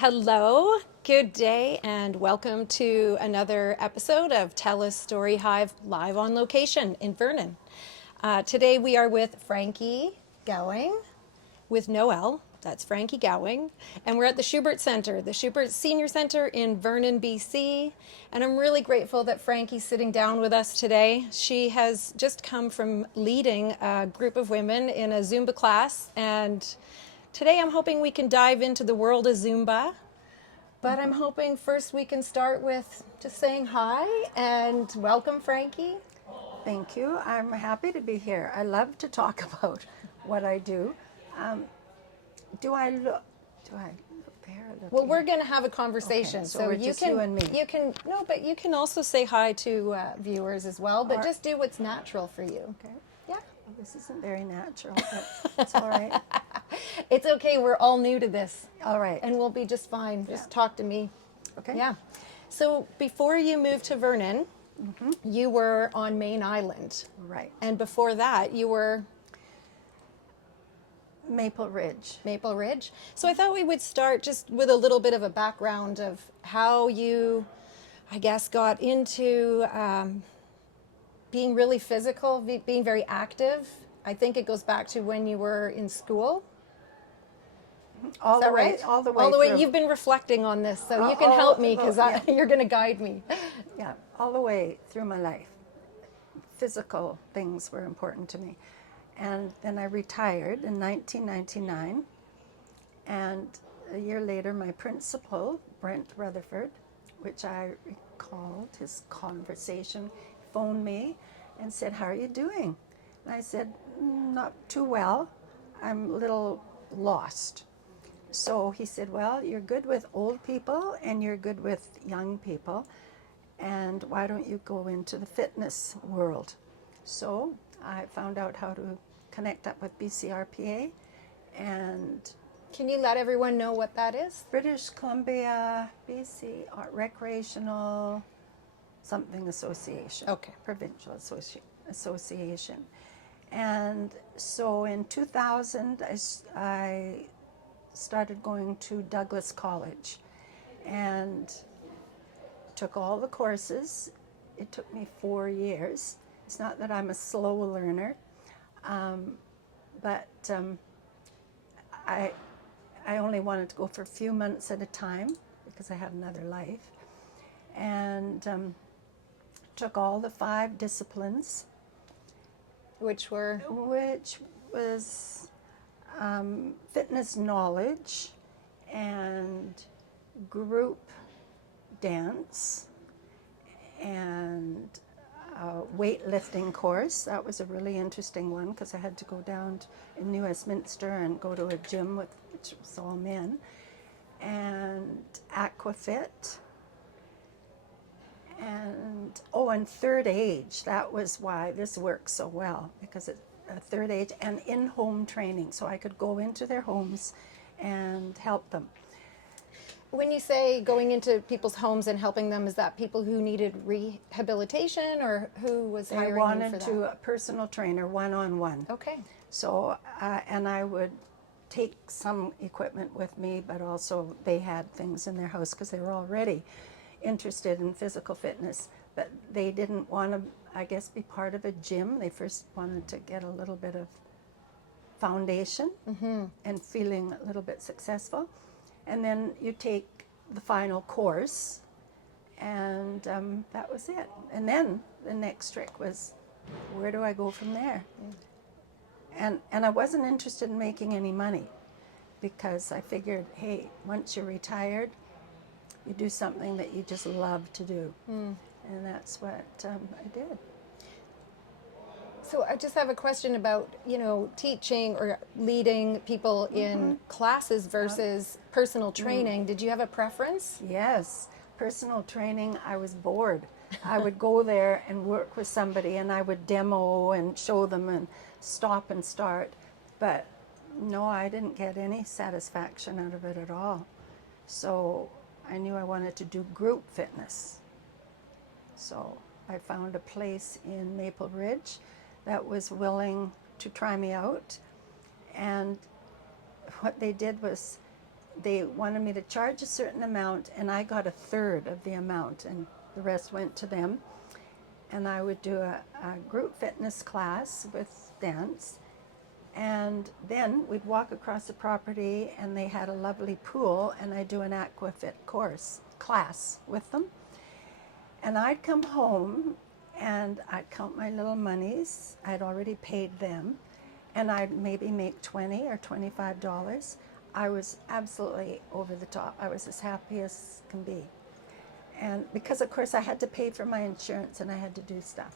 Hello, good day, and welcome to another episode of Tell Us Story Hive live on location in Vernon. Today we are with Frankie Gowing, with Noel, that's Frankie Gowing, and we're at the Schubert Center, the Schubert Senior Center in Vernon, BC. And I'm really grateful that Frankie's sitting down with us today. She has just come from leading a group of women in a Zumba class, and today I'm hoping we can dive into the world of Zumba. But I'm hoping first we can start with just saying hi and welcome, Frankie. Thank you. I'm happy to be here. I love to talk about what I do. Um, do I look? Do I look there? Look Well, here? we're going to have a conversation, Okay, so we're you just can you and me. you can no, but you can also say hi to viewers as well. But just do what's natural for you. Okay. Yeah, Well, this isn't very natural, but it's all right. it's okay. We're all new to this, All right. and we'll be just fine. Just Yeah. talk to me. Okay. Yeah. So before you moved to Vernon, you were on Main Island, Right. and before that, you were Maple Ridge. Maple Ridge. So I thought we would start just with a little bit of a background of how you, I guess, got into being really physical, being very active. I think it goes back to when you were in school. All Is the that way. right? All the way. All the way. through. You've been reflecting on this, so you can all- help me because yeah. you're going to guide me. Yeah. All the way through my life. Physical things were important to me. And then I retired in 1999. And a year later, my principal, Brent Rutherford, which I recalled his conversation, phoned me and said, "How are you doing?" And I said, "Not too well. I'm a little lost." So he said, "Well, you're good with old people and you're good with young people. And why don't you go into the fitness world?" So I found out how to connect up with BCRPA and Can you let everyone know what that is? British Columbia, BC Recreational something Association. Okay. Provincial Association. And so in 2000, I started going to Douglas College and took all the courses. It took me 4 years. It's not that I'm a slow learner, but I only wanted to go for a few months at a time because I had another life. And took all the 5 disciplines, Which were which was fitness knowledge and group dance and weightlifting course. That was a really interesting one because I had to go down in New Westminster and go to a gym which was all men, and aquafit, and third age. That was why this works so well, because it's a third age and in-home training, so I could go into their homes and help them. When you say going into people's homes and helping them, is that people who needed rehabilitation or who was They hiring you wanted for that? to a personal trainer one-on-one. Okay. So, and I would take some equipment with me, but also they had things in their house because they were already interested in physical fitness. But they didn't want to, I guess, be part of a gym. They first wanted to get a little bit of foundation and feeling a little bit successful. And then you take the final course, and that was it. And then the next trick was, where do I go from there? And I wasn't interested in making any money because I figured, hey, once you're retired, you do something that you just love to do. And that's what I did. So I just have a question about, teaching or leading people in classes versus personal training. Did you have a preference? Yes, personal training, I was bored. I would go there and work with somebody and I would demo and show them and stop and start. But no, I didn't get any satisfaction out of it at all. So I knew I wanted to do group fitness. So I found a place in Maple Ridge that was willing to try me out. And what they did was they wanted me to charge a certain amount, and I got a third of the amount, and the rest went to them. And I would do a group fitness class with dance. And then we'd walk across the property, and they had a lovely pool, and I'd do an aquafit class with them. And I'd come home, and I'd count my little monies. I'd already paid them, and I'd maybe make $20 or $25. I was absolutely over the top. I was as happy as can be. And because, of course, I had to pay for my insurance and I had to do stuff.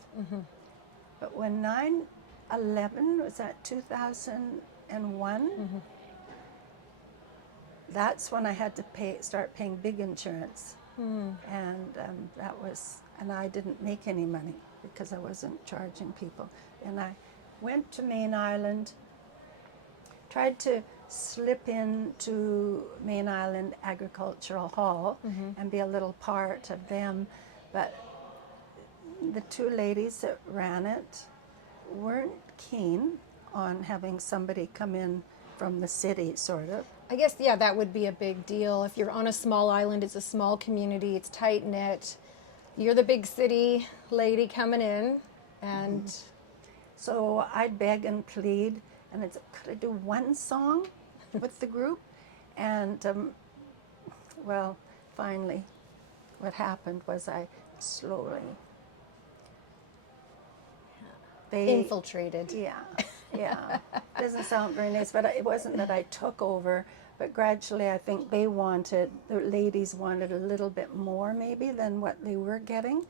But when 9/11, was that 2001? That's when I had to start paying big insurance. And and I didn't make any money because I wasn't charging people. And I went to Main Island, tried to slip into Main Island Agricultural Hall and be a little part of them, but the two ladies that ran it weren't keen on having somebody come in from the city, sort of. I guess, yeah, that would be a big deal. If you're on a small island, it's a small community, it's tight knit. You're the big city lady coming in, and So I'd beg and plead, and I'd say, could I do one song with the group? And well, finally, what happened was I slowly, infiltrated. Yeah. Doesn't sound very nice, but it wasn't that I took over, but gradually I think the ladies wanted a little bit more maybe than what they were getting.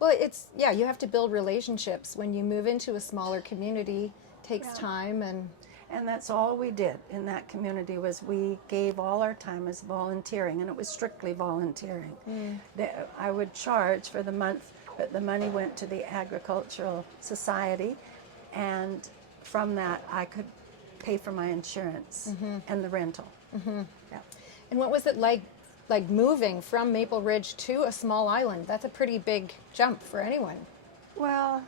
Well, you have to build relationships. When you move into a smaller community, it takes time, And that's all we did in that community was we gave all our time as volunteering, and it was strictly volunteering. I would charge for the month, but the money went to the Agricultural Society, and from that I could pay for my insurance and the rental. Yeah. And what was it like moving from Maple Ridge to a small island? That's a pretty big jump for anyone. Well,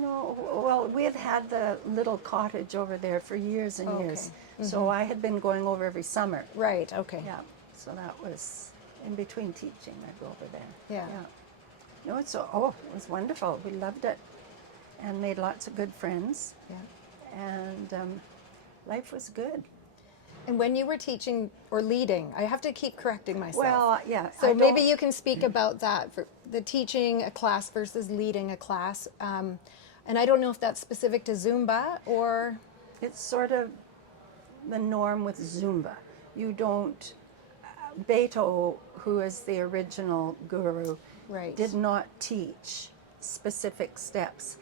no. Well, we had the little cottage over there for years and years. So I had been going over every summer. Right, okay. Yeah. So that was in between teaching. I'd go over there. Yeah. No, it was wonderful. We loved it and made lots of good friends. Yeah. And life was good. And when you were teaching or leading, I have to keep correcting myself. Well, yeah. So maybe you can speak about that, for the teaching a class versus leading a class. And I don't know if that's specific to Zumba or... It's sort of the norm with Zumba. You don't... Beto, who is the original guru, did not teach specific steps.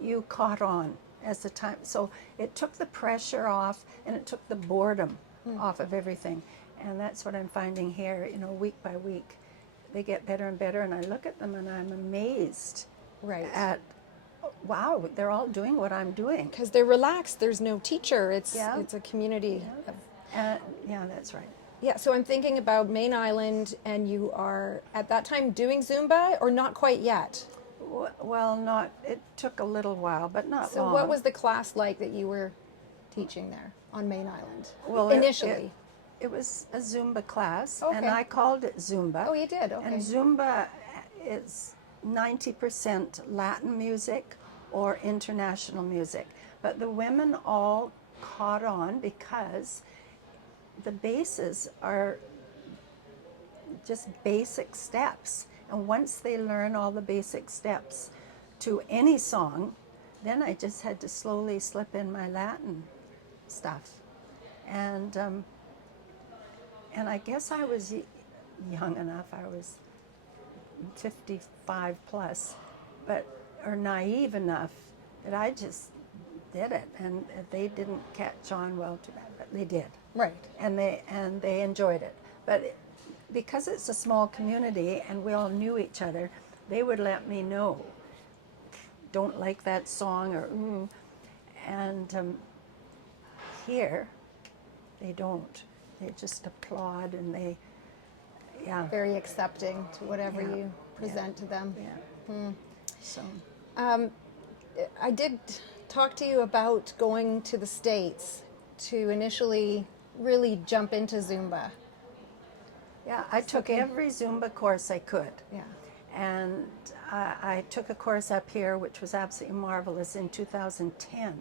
You caught on as the time. So it took the pressure off and it took the boredom off of everything. And that's what I'm finding here, week by week. They get better and better, and I look at them and I'm amazed at, wow, they're all doing what I'm doing. Because they're relaxed. There's no teacher. It's a community. Yeah, that's right. Yeah, so I'm thinking about Main Island, and you are at that time doing Zumba, or not quite yet? Well, it took a little while, but not long. So what was the class like that you were teaching there on Main Island? Well, initially? It was a Zumba class, Okay. and I called it Zumba. Oh, you did? Okay. And Zumba is 90% Latin music or international music. But the women all caught on because the bases are just basic steps. And once they learn all the basic steps to any song, then I just had to slowly slip in my Latin stuff. And I guess I was young enough, I was 55 plus, or naive enough that I just did it. And they didn't catch on well too bad, but they did. Right. And they enjoyed it. But because it's a small community and we all knew each other, they would let me know, don't like that song, or and here they don't. They just applaud, and they Very accepting to whatever you present to them. So I did talk to you about going to the States to initially really jump into Zumba? Yeah, I took every Zumba course I could. Yeah. And I took a course up here, which was absolutely marvelous in 2010,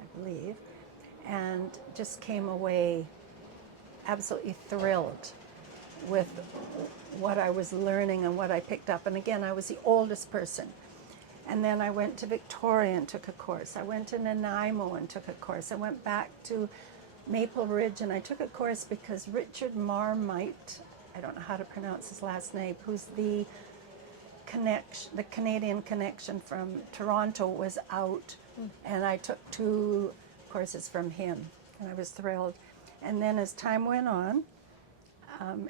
I believe, and just came away absolutely thrilled with what I was learning and what I picked up. And again, I was the oldest person. And then I went to Victoria and took a course. I went to Nanaimo and took a course. I went back to Maple Ridge and I took a course because Richard Marmite, I don't know how to pronounce his last name, who's the Canadian connection from Toronto, was out, and I took 2 courses from him, and I was thrilled. And then as time went on,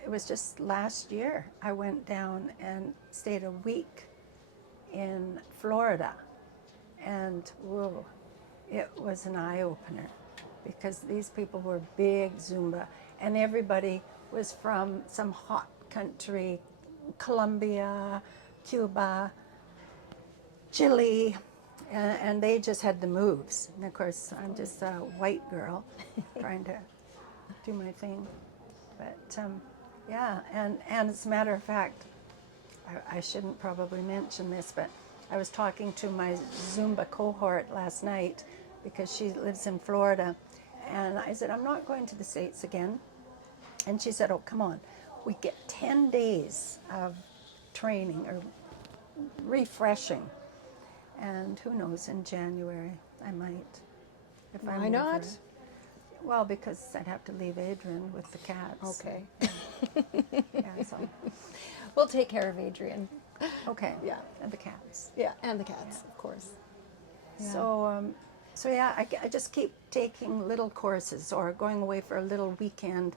it was just last year, I went down and stayed a week in Florida, and whoa, it was an eye-opener, because these people were big Zumba, and everybody was from some hot country, Colombia, Cuba, Chile, and they just had the moves. And of course, I'm just a white girl trying to do my thing. But yeah, and as a matter of fact, I shouldn't probably mention this, but I was talking to my Zumba cohort last night because she lives in Florida. And I said, I'm not going to the States again. And she said, oh, come on. We get 10 days of training or refreshing. And who knows, in January I might. If Why I'm not? over. Well, because I'd have to leave Adrian with the cats. Okay. Yeah, so, We'll take care of Adrian. okay. Yeah. And the cats. Yeah, and the cats, of course. Yeah. So yeah, I just keep taking little courses or going away for a little weekend.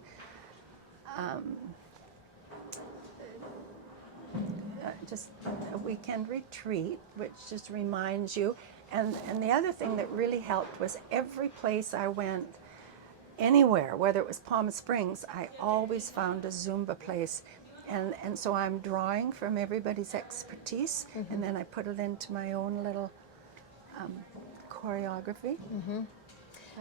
Just a weekend retreat, which just reminds you. And the other thing that really helped was every place I went, anywhere, whether it was Palm Springs, I always found a Zumba place. And so I'm drawing from everybody's expertise, and then I put it into my own little choreography.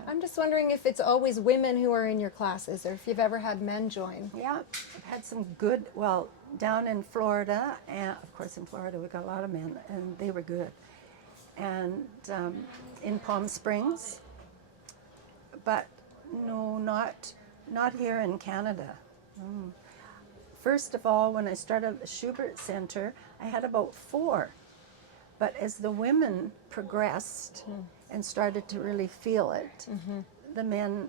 I'm just wondering if it's always women who are in your classes, or if you've ever had men join. Yeah, I've had some good, well, down in Florida, and of course in Florida we got a lot of men, and they were good. And in Palm Springs, but no, not here in Canada. First of all, when I started at the Schubert Center, I had about 4. But as the women progressed and started to really feel it, the men,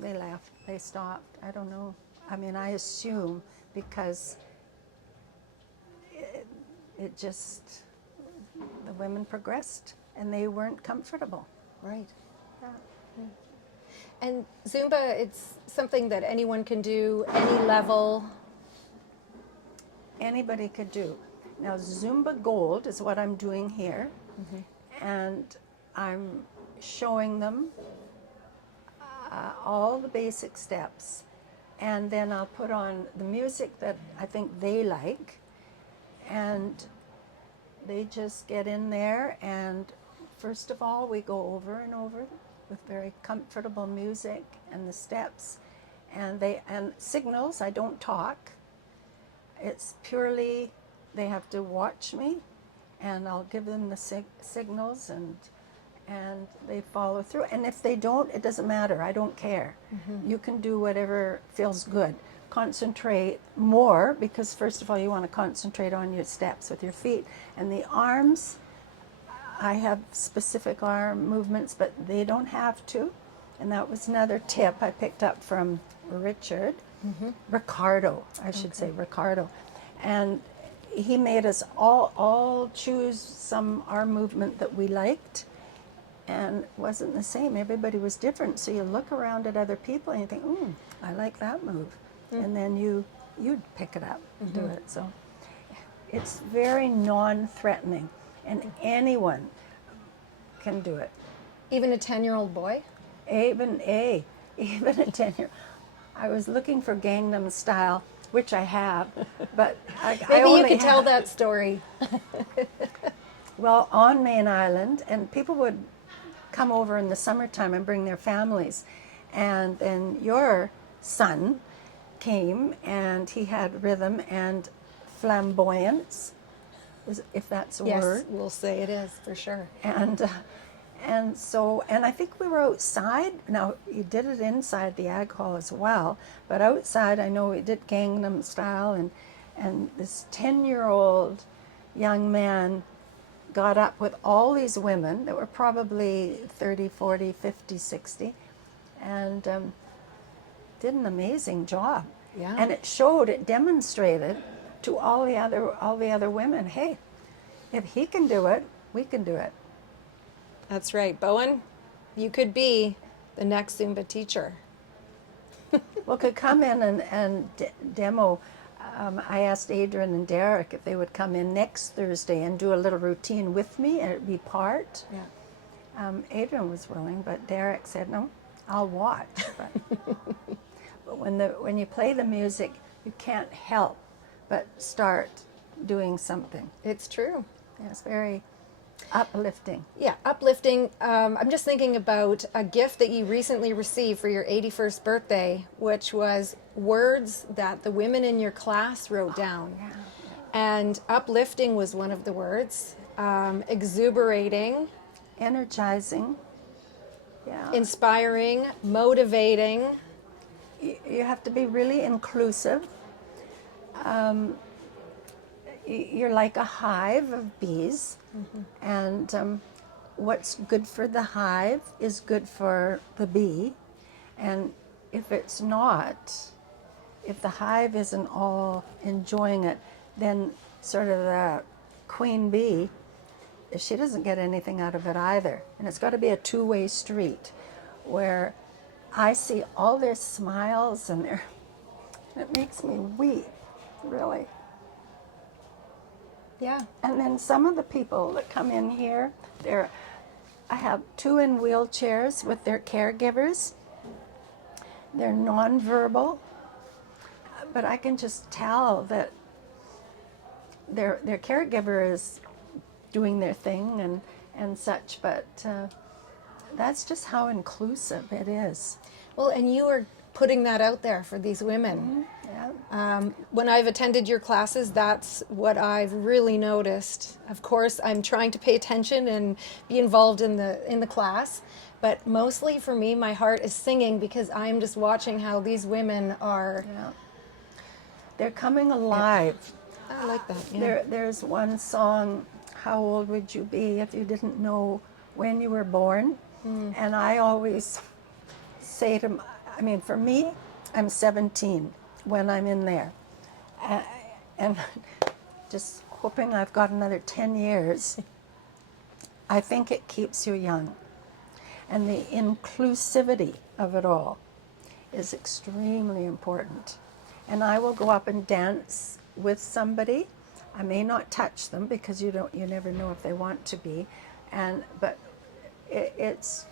they left, they stopped. I don't know. I mean, I assume because it just, the women progressed and they weren't comfortable. Right. Yeah. And Zumba, it's something that anyone can do, any level. Anybody could do. Now, Zumba Gold is what I'm doing here, and I'm showing them all the basic steps, and then I'll put on the music that I think they like, and they just get in there, and first of all, we go over and over with very comfortable music and the steps, and signals. I don't talk. It's purely, they have to watch me, and I'll give them the signals, and they follow through. And if they don't, it doesn't matter. I don't care. You can do whatever feels good. Concentrate more, because first of all, you want to concentrate on your steps with your feet. And the arms, I have specific arm movements, but they don't have to. And that was another tip I picked up from Ricardo, I should say, Ricardo. And he made us all choose some arm movement that we liked, and it wasn't the same. Everybody was different. So you look around at other people and you think, I like that move. And then you pick it up and do it. So it's very non-threatening, and anyone can do it. Even a 10-year-old boy? Even a 10-year. I was looking for Gangnam Style, which I have, but Maybe you could tell that story. Well, on Main Island, and people would come over in the summertime and bring their families, And then your son came, and he had rhythm and flamboyance, if that's a Yes, word. we'll say it is for sure. And I think we were outside. Now you did it inside the ag hall as well, but outside I know we did Gangnam Style, and this 10-year-old young man got up with all these women that were probably 30, 40, 50, 60, and did an amazing job. Yeah. And it demonstrated to all the other women, hey, if he can do it, we can do it. That's right. Bowen, you could be the next Zumba teacher. Well, could come in and demo. I asked Adrian and Derek if they would come in next Thursday and do a little routine with me, and it'd be part. Yeah. Adrian was willing, but Derek said, no, I'll watch. But when you play the music, you can't help but start doing something. It's true. Yeah, it's very uplifting. Yeah, uplifting. I'm just thinking about a gift that you recently received for your 81st birthday, which was words that the women in your class wrote down. Yeah. And uplifting was one of the words. Exuberating, Energizing. Yeah. inspiring, motivating. You have to be really inclusive. You're like a hive of bees, and what's good for the hive is good for the bee. And if it's not, if the hive isn't all enjoying it, then sort of the queen bee, she doesn't get anything out of it either. And it's got to be a two-way street where I see all their smiles and it makes me weep, really. Yeah. And then some of the people that come in here, I have two in wheelchairs with their caregivers. They're nonverbal, but I can just tell that their caregiver is doing their thing and such, but that's just how inclusive it is. Well, and you are putting that out there for these women. Yeah. When I've attended your classes, that's what I've really noticed. Of course, I'm trying to pay attention and be involved in the class, but mostly for me, my heart is singing because I'm just watching how these women are. Yeah. They're coming alive. I like that. Yeah. There's one song, How Old Would You Be If You Didn't Know When You Were Born? And I always say to them, I mean, for me, I'm 17 when I'm in there. And just hoping I've got another 10 years. I think it keeps you young. And the inclusivity of it all is extremely important. And I will go up and dance with somebody. I may not touch them because you never know if they want to be. But it's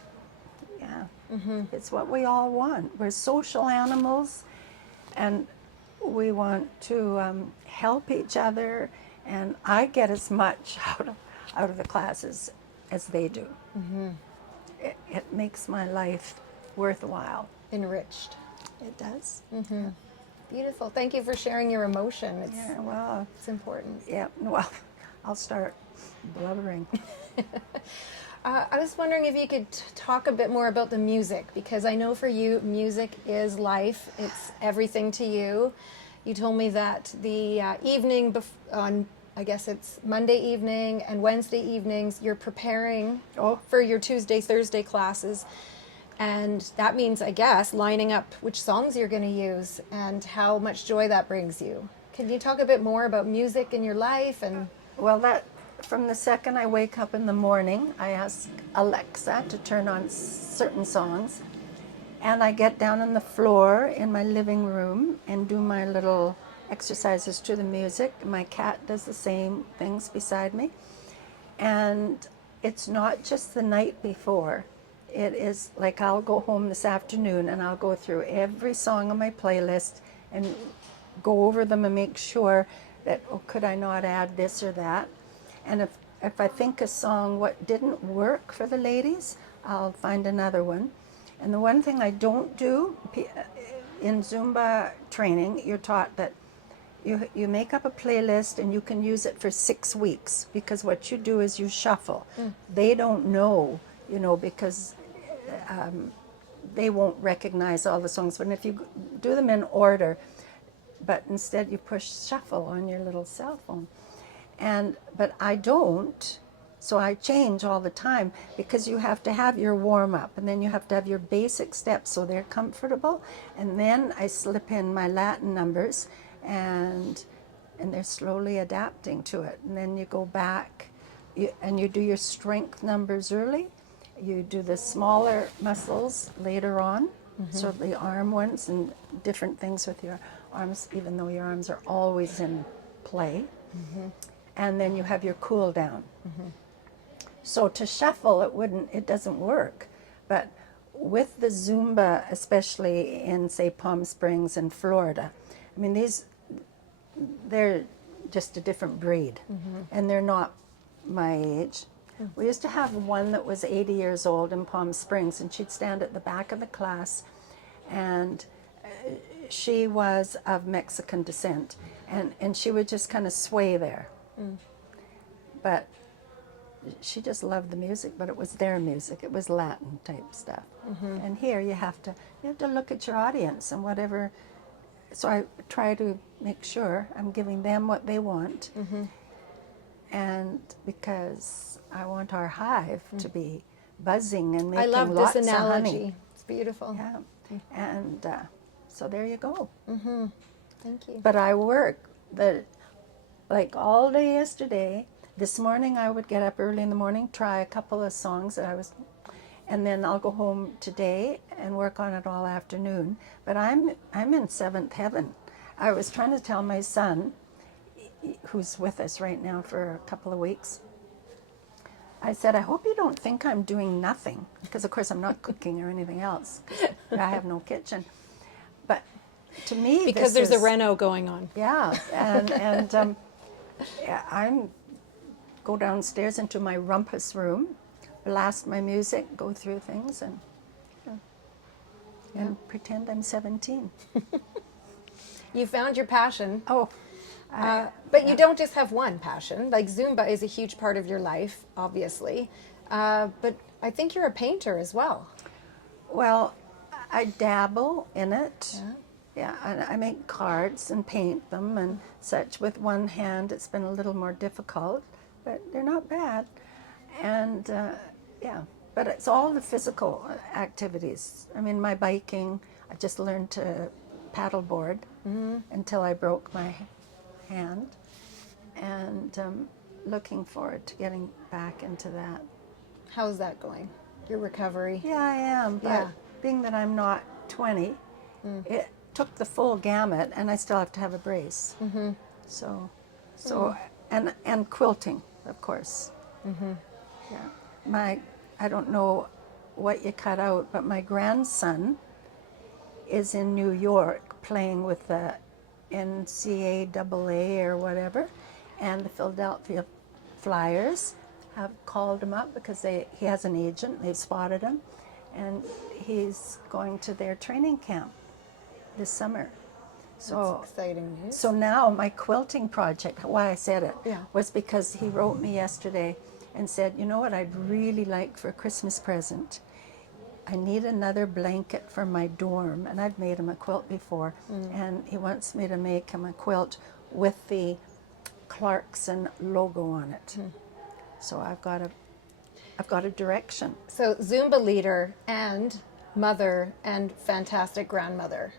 what we all want. We're social animals, and we want to help each other. And I get as much out of the classes as they do. It makes my life worthwhile. Enriched. It does. Beautiful. Thank you for sharing your emotion. Yeah, well, It's important. yeah, well, I'll start blubbering. I was wondering if you could talk a bit more about the music, because I know for you, music is life. It's everything to you. You told me that the evening on, I guess it's Monday evening and Wednesday evenings, you're preparing for your Tuesday, Thursday classes. And that means, I guess, lining up which songs you're going to use and how much joy that brings you. Can you talk a bit more about music in your life? And Well, from the second I wake up in the morning, I ask Alexa to turn on certain songs, and I get down on the floor in my living room and do my little exercises to the music. My cat does the same things beside me. And it's not just the night before. It is like I'll go home this afternoon and I'll go through every song on my playlist and go over them and make sure that, could I not add this or that? And if I think a song what didn't work for the ladies, I'll find another one. And the one thing I don't do in Zumba training, you're taught that you make up a playlist and you can use it for 6 weeks, because what you do is you shuffle. They don't know, because they won't recognize all the songs. But if you do them in order, but instead you push shuffle on your little cell phone. But I don't, so I change all the time, because you have to have your warm up and then you have to have your basic steps so they're comfortable, and then I slip in my Latin numbers, and they're slowly adapting to it. And then you go back and you do your strength numbers early. You do the smaller muscles later on, so the arm ones and different things with your arms, even though your arms are always in play. And then you have your cool down. So to shuffle, it doesn't work. But with the Zumba, especially in, say, Palm Springs and Florida, I mean, they're just a different breed, and they're not my age. We used to have one that was 80 years old in Palm Springs, and she'd stand at the back of the class, and she was of Mexican descent, and she would just kind of sway there. But she just loved the music, but it was their music. It was Latin type stuff. And here you have to look at your audience and whatever. So I try to make sure I'm giving them what they want. And because I want our hive to be buzzing and making I love lots this of honey. analogy. It's beautiful. Yeah. And so there you go. Thank you. But I work like all day yesterday. This morning I would get up early in the morning, try a couple of songs that and then I'll go home today and work on it all afternoon. But I'm in seventh heaven. I was trying to tell my son, who's with us right now for a couple of weeks, I said, I hope you don't think I'm doing nothing, because of course I'm not cooking or anything else. I have no kitchen. But to me, Because there's a reno going on. Yeah, and I'm go downstairs into my rumpus room, blast my music, go through things, and pretend I'm 17. You found your passion. Oh, But you don't just have one passion. Like Zumba is a huge part of your life, obviously. But I think you're a painter as well. well, I dabble in it. Yeah. Yeah, I make cards and paint them and such. With one hand, it's been a little more difficult, but they're not bad. And yeah, but it's all the physical activities. I mean, my biking, I just learned to paddleboard until I broke my hand, and looking forward to getting back into that. How's that going? Your recovery? Yeah, I am, but Yeah. being that I'm not 20, it took the full gamut, and I still have to have a brace. So, and quilting, of course. Yeah, I don't know what you cut out, but my grandson is in New York playing with the NCAA or whatever, and the Philadelphia Flyers have called him up because he has an agent. They've spotted him, and he's going to their training camp this summer. So That's exciting news. So now my quilting project, why I said it, Yeah. was because he wrote me yesterday and said, you know what I'd really like for a Christmas present? I need another blanket for my dorm. And I've made him a quilt before. And he wants me to make him a quilt with the Clarkson logo on it. So I've got a direction. So Zumba leader and mother and fantastic grandmother.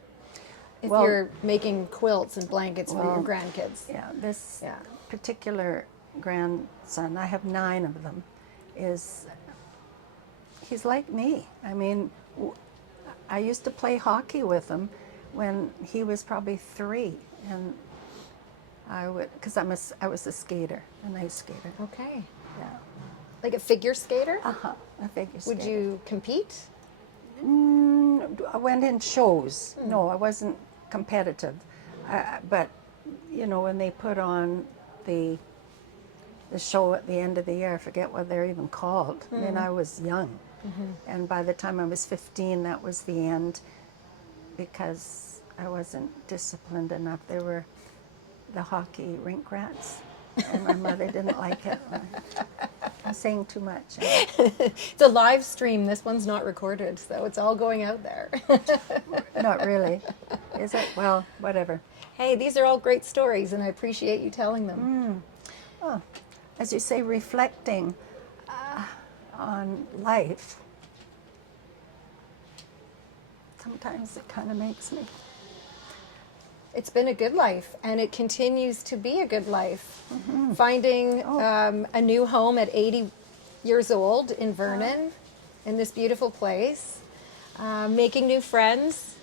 If Well- you're making quilts and blankets for your Well, grandkids. Yeah, this Yeah. particular grandson, I have 9 of them, he's like me. I mean, I used to play hockey with him when he was probably 3, and because I was a skater, an ice skater. Okay. Yeah. Like a figure skater? A figure skater. Would you compete? I went in shows. No, I wasn't competitive. But, when they put on the show at the end of the year, I forget what they're even called. I mean, I was young. And by the time I was 15, that was the end because I wasn't disciplined enough. They were the hockey rink rats, and my mother didn't like it. I'm saying too much. It's a live stream. This one's not recorded, so it's all going out there. Not really. Is it? Well, whatever. Hey, these are all great stories, and I appreciate you telling them. Oh, as you say, reflecting on life. Sometimes it kind of makes me. It's been a good life, and it continues to be a good life. Finding a new home at 80 years old in Vernon, in this beautiful place, making new friends,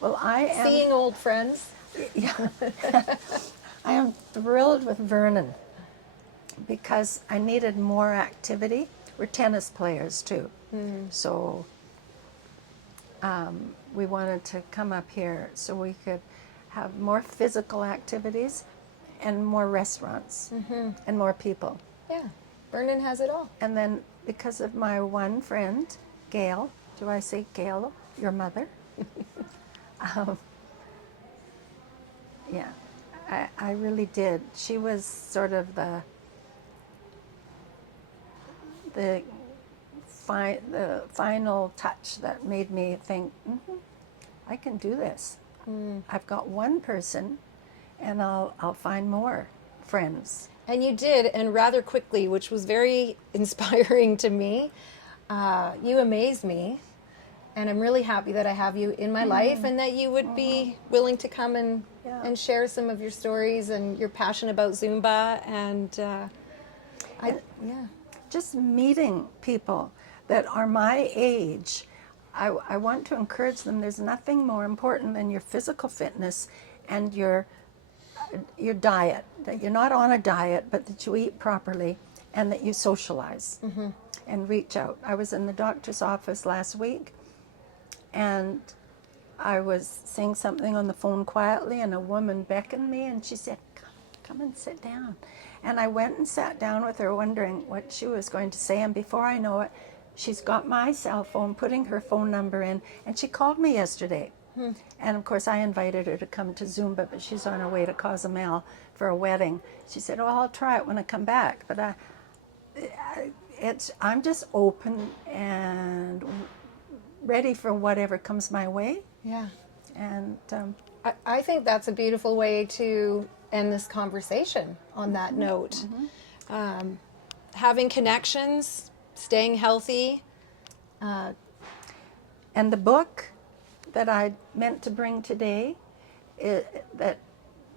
Well, I am. seeing old friends. Yeah. I am thrilled with Vernon because I needed more activity. We're tennis players too. So we wanted to come up here so we could have more physical activities and more restaurants and more people. Yeah, Vernon has it all. And then because of my one friend, Gail, do I say Gail, your mother? Yeah, I really did. She was sort of the final touch that made me think, I can do this. I've got one person, and I'll find more friends. And you did, and rather quickly, which was very inspiring to me. You amaze me, and I'm really happy that I have you in my life, and that you would be willing to come and share some of your stories and your passion about Zumba. And Just meeting people that are my age, I want to encourage them. There's nothing more important than your physical fitness and your diet. That you're not on a diet, but that you eat properly and that you socialize and reach out. I was in the doctor's office last week, and I was saying something on the phone quietly, and a woman beckoned me, and she said, come and sit down. And I went and sat down with her, wondering what she was going to say, and before I know it, she's got my cell phone, putting her phone number in, and she called me yesterday. And of course I invited her to come to Zumba, but she's on her way to Cozumel for a wedding. She said, oh, I'll try it when I come back. But I'm just open and ready for whatever comes my way. yeah, And I think that's a beautiful way to end this conversation on that note. Having connections, staying healthy. and the book that I meant to bring today, that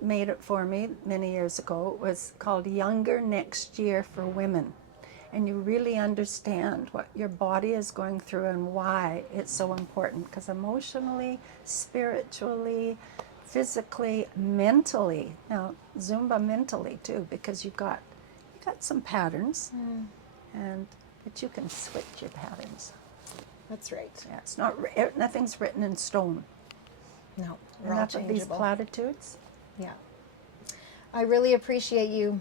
made it for me many years ago, was called Younger Next Year for Women. And you really understand what your body is going through and why it's so important. Because emotionally, spiritually, physically, mentally, now Zumba mentally too, because you got some patterns, but you can switch your patterns. That's right. Yeah, it's not nothing's written in stone. No, we're all Enough of these changeable. platitudes. Yeah. I really appreciate you.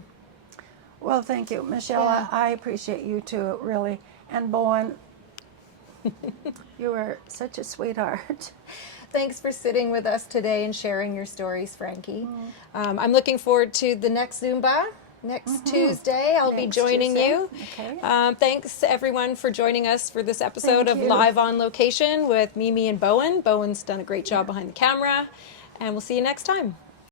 Well, thank you, Michelle. Yeah. I appreciate you too, really. And Bowen, you are such a sweetheart. Thanks for sitting with us today and sharing your stories, Frankie. I'm looking forward to the next Zumba. Next Tuesday, I'll be Next joining Tuesday. you. Okay. Thanks everyone for joining us for this episode Thank of you. Live on Location with Mimi and Bowen. Bowen's done a great job behind the camera, and we'll see you next time.